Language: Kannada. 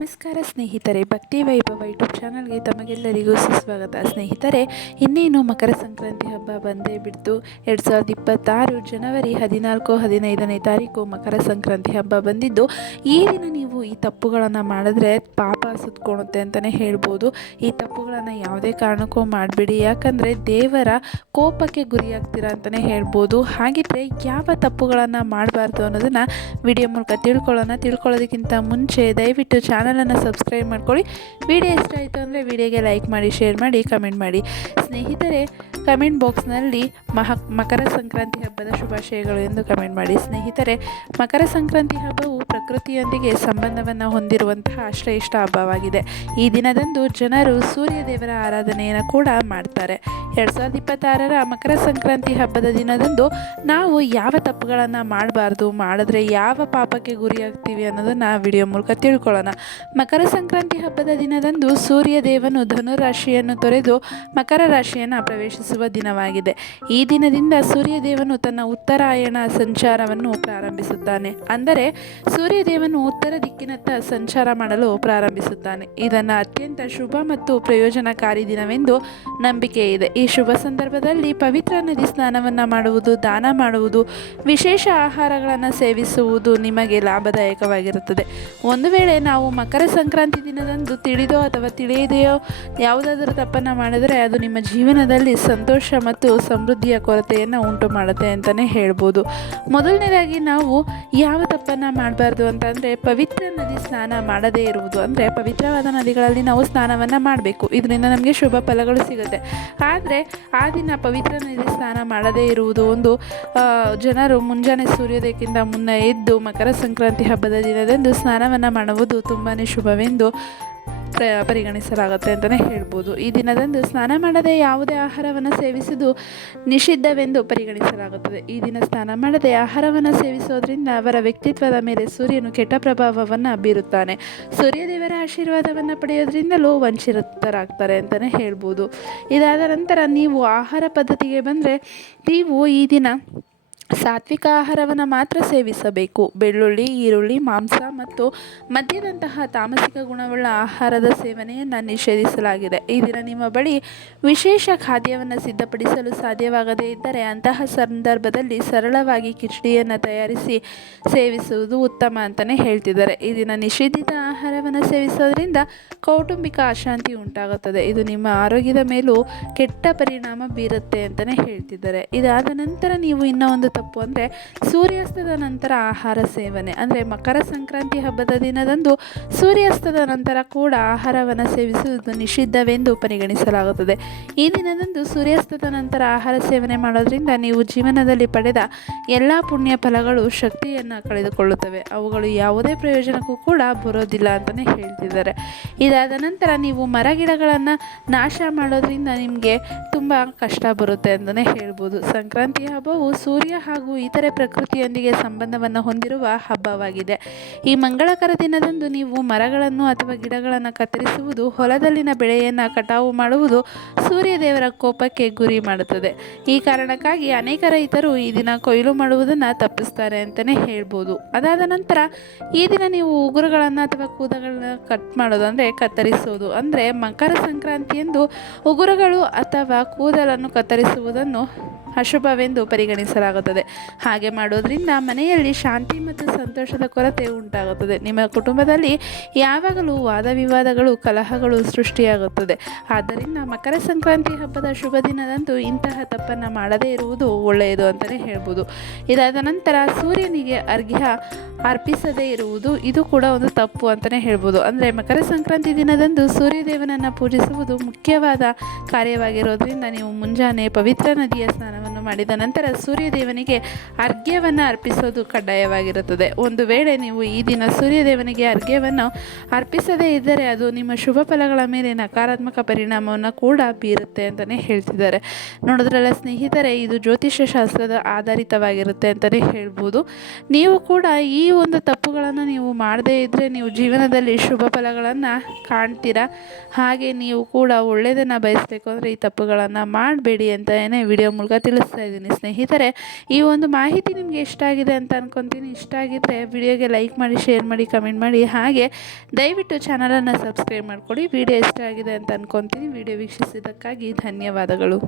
ನಮಸ್ಕಾರ ಸ್ನೇಹಿತರೆ, ಭಕ್ತಿ ವೈಭವ ಯೂಟ್ಯೂಬ್ ಚಾನಲ್ಗೆ ತಮಗೆಲ್ಲರಿಗೂ ಸುಸ್ವಾಗತ. ಸ್ನೇಹಿತರೆ, ಇನ್ನೇನು ಮಕರ ಸಂಕ್ರಾಂತಿ ಹಬ್ಬ ಬಂದೇ ಬಿಡ್ತು. 2026 ಜನವರಿ 14-15ನೇ ತಾರೀಕು ಮಕರ ಸಂಕ್ರಾಂತಿ ಹಬ್ಬ ಬಂದಿದ್ದು, ಈ ದಿನ ನೀವು ಈ ತಪ್ಪುಗಳನ್ನು ಮಾಡಿದ್ರೆ ಪಾಪ ಸುತ್ಕೊಳುತ್ತೆ ಅಂತಲೇ ಹೇಳ್ಬೋದು. ಈ ತಪ್ಪುಗಳನ್ನು ಯಾವುದೇ ಕಾರಣಕ್ಕೂ ಮಾಡಬೇಡಿ, ಯಾಕಂದರೆ ದೇವರ ಕೋಪಕ್ಕೆ ಗುರಿಯಾಗ್ತೀರಾ ಅಂತಲೇ ಹೇಳ್ಬೋದು. ಹಾಗಿದ್ರೆ ಯಾವ ತಪ್ಪುಗಳನ್ನು ಮಾಡಬಾರ್ದು ಅನ್ನೋದನ್ನು ವಿಡಿಯೋ ಮೂಲಕ ತಿಳ್ಕೊಳ್ಳೋದಕ್ಕಿಂತ ಮುಂಚೆ ದಯವಿಟ್ಟು ಚಾನಲನ್ನು ಸಬ್ಸ್ಕ್ರೈಬ್ ಮಾಡ್ಕೊಳ್ಳಿ. ವಿಡಿಯೋ ಇಷ್ಟ ಆಯಿತು ಅಂದರೆ ವಿಡಿಯೋಗೆ ಲೈಕ್ ಮಾಡಿ, ಶೇರ್ ಮಾಡಿ, ಕಮೆಂಟ್ ಮಾಡಿ. ಸ್ನೇಹಿತರೆ, ಕಮೆಂಟ್ ಬಾಕ್ಸ್ನಲ್ಲಿ ಮಕರ ಸಂಕ್ರಾಂತಿ ಹಬ್ಬದ ಶುಭಾಶಯಗಳು ಎಂದು ಕಮೆಂಟ್ ಮಾಡಿ. ಸ್ನೇಹಿತರೆ, ಮಕರ ಸಂಕ್ರಾಂತಿ ಹಬ್ಬವು ಪ್ರಕೃತಿಯೊಂದಿಗೆ ಸಂಬಂಧವನ್ನು ಹೊಂದಿರುವಂತಹ ಶ್ರೇಷ್ಠ ಹಬ್ಬವಾಗಿದೆ. ಈ ದಿನದಂದು ಜನರು ಸೂರ್ಯದೇವರ ಆರಾಧನೆಯನ್ನು ಕೂಡ ಮಾಡ್ತಾರೆ. 2026ರ ಮಕರ ಸಂಕ್ರಾಂತಿ ಹಬ್ಬದ ದಿನದಂದು ನಾವು ಯಾವ ತಪ್ಪುಗಳನ್ನು ಮಾಡಬಾರ್ದು, ಮಾಡಿದ್ರೆ ಯಾವ ಪಾಪಕ್ಕೆ ಗುರಿಯಾಗ್ತೀವಿ ಅನ್ನೋದನ್ನು ವಿಡಿಯೋ ಮೂಲಕ ತಿಳ್ಕೊಳ್ಳೋಣ. ಮಕರ ಸಂಕ್ರಾಂತಿ ಹಬ್ಬದ ದಿನದಂದು ಸೂರ್ಯದೇವನು ಧನುರಾಶಿಯನ್ನು ತೊರೆದು ಮಕರ ರಾಶಿಯನ್ನು ಪ್ರವೇಶಿಸುವ ದಿನವಾಗಿದೆ. ಈ ದಿನದಿಂದ ಸೂರ್ಯದೇವನು ತನ್ನ ಉತ್ತರಾಯಣ ಸಂಚಾರವನ್ನು ಪ್ರಾರಂಭಿಸುತ್ತಾನೆ. ಅಂದರೆ ಸೂರ್ಯದೇವನು ಉತ್ತರ ದಿಕ್ಕಿನತ್ತ ಸಂಚಾರ ಮಾಡಲು ಪ್ರಾರಂಭಿಸುತ್ತಾನೆ. ಇದನ್ನು ಅತ್ಯಂತ ಶುಭ ಮತ್ತು ಪ್ರಯೋಜನಕಾರಿ ದಿನವೆಂದು ನಂಬಿಕೆ ಇದೆ. ಈ ಶುಭ ಸಂದರ್ಭದಲ್ಲಿ ಪವಿತ್ರ ನದಿ ಸ್ನಾನವನ್ನು ಮಾಡುವುದು, ದಾನ ಮಾಡುವುದು, ವಿಶೇಷ ಆಹಾರಗಳನ್ನು ಸೇವಿಸುವುದು ನಿಮಗೆ ಲಾಭದಾಯಕವಾಗಿರುತ್ತದೆ. ಒಂದು ವೇಳೆ ನಾವು ಮಕರ ಸಂಕ್ರಾಂತಿ ದಿನದಂದು ತಿಳಿದೋ ಅಥವಾ ತಿಳಿಯದೆಯೋ ಯಾವುದಾದರೂ ತಪ್ಪನ್ನು ಮಾಡಿದರೆ ಅದು ನಿಮ್ಮ ಜೀವನದಲ್ಲಿ ಸಂತೋಷ ಮತ್ತು ಸಮೃದ್ಧಿಯ ಕೊರತೆಯನ್ನು ಉಂಟು ಮಾಡುತ್ತೆ ಅಂತಲೇ ಹೇಳ್ಬೋದು. ಮೊದಲನೇದಾಗಿ ನಾವು ಯಾವ ತಪ್ಪನ್ನು ಮಾಡಬಾರ್ದು ಅಂತಂದರೆ ಪವಿತ್ರ ನದಿ ಸ್ನಾನ ಮಾಡದೇ ಇರುವುದು. ಅಂದರೆ ಪವಿತ್ರವಾದ ನದಿಗಳಲ್ಲಿ ನಾವು ಸ್ನಾನವನ್ನು ಮಾಡಬೇಕು, ಇದರಿಂದ ನಮಗೆ ಶುಭ ಫಲಗಳು ಸಿಗುತ್ತೆ. ಆದರೆ ಆ ದಿನ ಪವಿತ್ರ ನದಿ ಸ್ನಾನ ಮಾಡದೇ ಇರುವುದು ಒಂದು ಜನರು ಮುಂಜಾನೆ ಸೂರ್ಯೋದಯಕ್ಕಿಂತ ಮುನ್ನ ಎದ್ದು ಮಕರ ಸಂಕ್ರಾಂತಿ ಹಬ್ಬದ ದಿನದಂದು ಸ್ನಾನವನ್ನು ಮಾಡುವುದು ತುಂಬಾ ಶುಭವೆಂದು ಪರಿಗಣಿಸಲಾಗುತ್ತೆ ಅಂತಲೇ ಹೇಳ್ಬೋದು. ಈ ದಿನದಂದು ಸ್ನಾನ ಮಾಡದೆ ಯಾವುದೇ ಆಹಾರವನ್ನು ಸೇವಿಸುವುದು ನಿಷಿದ್ಧವೆಂದು ಪರಿಗಣಿಸಲಾಗುತ್ತದೆ. ಈ ದಿನ ಸ್ನಾನ ಮಾಡದೆ ಆಹಾರವನ್ನು ಸೇವಿಸೋದ್ರಿಂದ ಅವರ ವ್ಯಕ್ತಿತ್ವದ ಮೇಲೆ ಸೂರ್ಯನು ಕೆಟ್ಟ ಪ್ರಭಾವವನ್ನು ಬೀರುತ್ತಾನೆ. ಸೂರ್ಯದೇವರ ಆಶೀರ್ವಾದವನ್ನು ಪಡೆಯೋದ್ರಿಂದಲೂ ವಂಚಿತರಾಗ್ತಾರೆ ಅಂತಲೇ ಹೇಳ್ಬೋದು. ಇದಾದ ನಂತರ ನೀವು ಆಹಾರ ಪದ್ಧತಿಗೆ ಬಂದರೆ, ನೀವು ಈ ದಿನ ಸಾತ್ವಿಕ ಆಹಾರವನ್ನು ಮಾತ್ರ ಸೇವಿಸಬೇಕು. ಬೆಳ್ಳುಳ್ಳಿ, ಈರುಳ್ಳಿ, ಮಾಂಸ ಮತ್ತು ಮದ್ಯದಂತಹ ತಾಮಸಿಕ ಗುಣವುಳ್ಳ ಆಹಾರದ ಸೇವನೆಯನ್ನು ನಿಷೇಧಿಸಲಾಗಿದೆ. ಈ ದಿನ ನಿಮ್ಮ ಬಳಿ ವಿಶೇಷ ಖಾದ್ಯವನ್ನು ಸಿದ್ಧಪಡಿಸಲು ಸಾಧ್ಯವಾಗದೇ ಇದ್ದರೆ ಅಂತಹ ಸಂದರ್ಭದಲ್ಲಿ ಸರಳವಾಗಿ ಕಿಚಡಿಯನ್ನು ತಯಾರಿಸಿ ಸೇವಿಸುವುದು ಉತ್ತಮ ಅಂತಲೇ ಹೇಳ್ತಿದ್ದಾರೆ. ಈ ದಿನ ನಿಷೇಧಿತ ಆಹಾರವನ್ನು ಸೇವಿಸೋದ್ರಿಂದ ಕೌಟುಂಬಿಕ ಅಶಾಂತಿ ಉಂಟಾಗುತ್ತದೆ. ಇದು ನಿಮ್ಮ ಆರೋಗ್ಯದ ಮೇಲೂ ಕೆಟ್ಟ ಪರಿಣಾಮ ಬೀರುತ್ತೆ ಅಂತಲೇ ಹೇಳ್ತಿದ್ದಾರೆ. ಇದಾದ ನಂತರ ನೀವು ಇನ್ನೂ ಒಂದು ತಪ್ಪು ಅಂದರೆ ಸೂರ್ಯಾಸ್ತದ ನಂತರ ಆಹಾರ ಸೇವನೆ. ಅಂದರೆ ಮಕರ ಸಂಕ್ರಾಂತಿ ಹಬ್ಬದ ದಿನದಂದು ಸೂರ್ಯಾಸ್ತದ ನಂತರ ಕೂಡ ಆಹಾರವನ್ನು ಸೇವಿಸುವುದು ನಿಷಿದ್ಧವೆಂದು ಪರಿಗಣಿಸಲಾಗುತ್ತದೆ. ಈ ದಿನದಂದು ಸೂರ್ಯಾಸ್ತದ ನಂತರ ಆಹಾರ ಸೇವನೆ ಮಾಡೋದ್ರಿಂದ ನೀವು ಜೀವನದಲ್ಲಿ ಪಡೆದ ಎಲ್ಲ ಪುಣ್ಯ ಫಲಗಳು ಶಕ್ತಿಯನ್ನು ಕಳೆದುಕೊಳ್ಳುತ್ತವೆ. ಅವುಗಳು ಯಾವುದೇ ಪ್ರಯೋಜನಕ್ಕೂ ಕೂಡ ಬರೋದಿಲ್ಲ ಅಂತಲೇ ಹೇಳ್ತಿದ್ದಾರೆ. ಇದಾದ ನಂತರ ನೀವು ಮರಗಿಡಗಳನ್ನು ನಾಶ ಮಾಡೋದ್ರಿಂದ ನಿಮಗೆ ತುಂಬ ಕಷ್ಟ ಬರುತ್ತೆ ಅಂತಲೇ ಹೇಳ್ಬೋದು. ಸಂಕ್ರಾಂತಿ ಹಬ್ಬವು ಸೂರ್ಯ ಹಾಗೂ ಇತರೆ ಪ್ರಕೃತಿಯೊಂದಿಗೆ ಸಂಬಂಧವನ್ನು ಹೊಂದಿರುವ ಹಬ್ಬವಾಗಿದೆ. ಈ ಮಂಗಳಕರ ದಿನದಂದು ನೀವು ಮರಗಳನ್ನು ಅಥವಾ ಗಿಡಗಳನ್ನು ಕತ್ತರಿಸುವುದು, ಹೊಲದಲ್ಲಿನ ಬೆಳೆಯನ್ನು ಕಟಾವು ಮಾಡುವುದು ಸೂರ್ಯದೇವರ ಕೋಪಕ್ಕೆ ಗುರಿ ಮಾಡುತ್ತದೆ. ಈ ಕಾರಣಕ್ಕಾಗಿ ಅನೇಕ ರೈತರು ಈ ದಿನ ಕೊಯ್ಲು ಮಾಡುವುದನ್ನು ತಪ್ಪಿಸ್ತಾರೆ ಅಂತಲೇ ಹೇಳ್ಬೋದು. ಅದಾದ ನಂತರ ಈ ದಿನ ನೀವು ಉಗುರುಗಳನ್ನು ಅಥವಾ ಕೂದಲನ್ನು ಕಟ್ ಮಾಡೋದು ಅಂದರೆ ಕತ್ತರಿಸೋದು. ಅಂದರೆ ಮಕರ ಸಂಕ್ರಾಂತಿಯಂದು ಉಗುರುಗಳು ಅಥವಾ ಕೂದಲನ್ನು ಕತ್ತರಿಸುವುದನ್ನು ಅಶುಭವೆಂದು ಪರಿಗಣಿಸಲಾಗುತ್ತದೆ. ಹಾಗೆ ಮಾಡೋದ್ರಿಂದ ಮನೆಯಲ್ಲಿ ಶಾಂತಿ ಮತ್ತು ಸಂತೋಷದ ಕೊರತೆ ಉಂಟಾಗುತ್ತದೆ. ನಿಮ್ಮ ಕುಟುಂಬದಲ್ಲಿ ಯಾವಾಗಲೂ ವಾದ ವಿವಾದಗಳು, ಕಲಹಗಳು ಸೃಷ್ಟಿಯಾಗುತ್ತದೆ. ಆದ್ದರಿಂದ ಮಕರ ಸಂಕ್ರಾಂತಿ ಹಬ್ಬದ ಶುಭ ದಿನದಂದು ಇಂತಹ ತಪ್ಪನ್ನು ಮಾಡದೇ ಇರುವುದು ಒಳ್ಳೆಯದು ಅಂತಲೇ ಹೇಳ್ಬೋದು. ಇದಾದ ನಂತರ ಸೂರ್ಯನಿಗೆ ಅರ್ಘ್ಯ ಅರ್ಪಿಸದೇ ಇರುವುದು, ಇದು ಕೂಡ ಒಂದು ತಪ್ಪು ಅಂತಲೇ ಹೇಳ್ಬೋದು. ಅಂದರೆ ಮಕರ ಸಂಕ್ರಾಂತಿ ದಿನದಂದು ಸೂರ್ಯದೇವನನ್ನು ಪೂಜಿಸುವುದು ಮುಖ್ಯವಾದ ಕಾರ್ಯವಾಗಿರೋದ್ರಿಂದ ನೀವು ಮುಂಜಾನೆ ಪವಿತ್ರ ನದಿಯ ಸ್ನಾನವನ್ನು ಮಾಡಿದ ನಂತರ ಸೂರ್ಯದೇವನಿಗೆ ಅರ್ಘ್ಯವನ್ನು ಅರ್ಪಿಸೋದು ಕಡ್ಡಾಯವಾಗಿರುತ್ತದೆ. ಒಂದು ವೇಳೆ ನೀವು ಈ ದಿನ ಸೂರ್ಯದೇವನಿಗೆ ಅರ್ಘ್ಯವನ್ನು ಅರ್ಪಿಸದೇ ಇದ್ದರೆ ಅದು ನಿಮ್ಮ ಶುಭ ಫಲಗಳ ಮೇಲೆ ನಕಾರಾತ್ಮಕ ಪರಿಣಾಮವನ್ನು ಕೂಡ ಬೀರುತ್ತೆ ಅಂತಲೇ ಹೇಳ್ತಿದ್ದಾರೆ. ನೋಡಿದ್ರಲ್ಲ ಸ್ನೇಹಿತರೆ, ಇದು ಜ್ಯೋತಿಷ್ಯ ಶಾಸ್ತ್ರದ ಆಧಾರಿತವಾಗಿರುತ್ತೆ ಅಂತಲೇ ಹೇಳ್ಬೋದು. ನೀವು ಕೂಡ ಈ ಒಂದು ತಪ್ಪುಗಳನ್ನು ನೀವು ಮಾಡದೇ ಇದ್ದರೆ ನೀವು ಜೀವನದಲ್ಲಿ ಶುಭ ಫಲಗಳನ್ನು ಕಾಣ್ತೀರಾ. ಹಾಗೆ ನೀವು ಕೂಡ ಒಳ್ಳೆಯದನ್ನು ಬಯಸಬೇಕು ಅಂದರೆ ಈ ತಪ್ಪುಗಳನ್ನು ಮಾಡಬೇಡಿ ಅಂತ ವಿಡಿಯೋ ಮೂಲಕ ತಿಳಿಸ್ತಾ ಇದ್ದೀನಿ ಸ್ನೇಹಿತರೆ. ಈ ಒಂದು ಮಾಹಿತಿ ನಿಮಗೆ ಇಷ್ಟ ಆಗಿದೆ ಅಂತ ಅಂದ್ಕೊತೀನಿ. ಇಷ್ಟ ಆಗಿದ್ದರೆ ವಿಡಿಯೋಗೆ ಲೈಕ್ ಮಾಡಿ, ಶೇರ್ ಮಾಡಿ, ಕಮೆಂಟ್ ಮಾಡಿ. ಹಾಗೆ ದಯವಿಟ್ಟು ಚಾನಲನ್ನು ಸಬ್ಸ್ಕ್ರೈಬ್ ಮಾಡಿಕೊಡಿ. ವಿಡಿಯೋ ಇಷ್ಟ ಆಗಿದೆ ಅಂತ ಅಂದ್ಕೊತೀನಿ. ವಿಡಿಯೋ ವೀಕ್ಷಿಸಿದ್ದಕ್ಕಾಗಿ ಧನ್ಯವಾದಗಳು.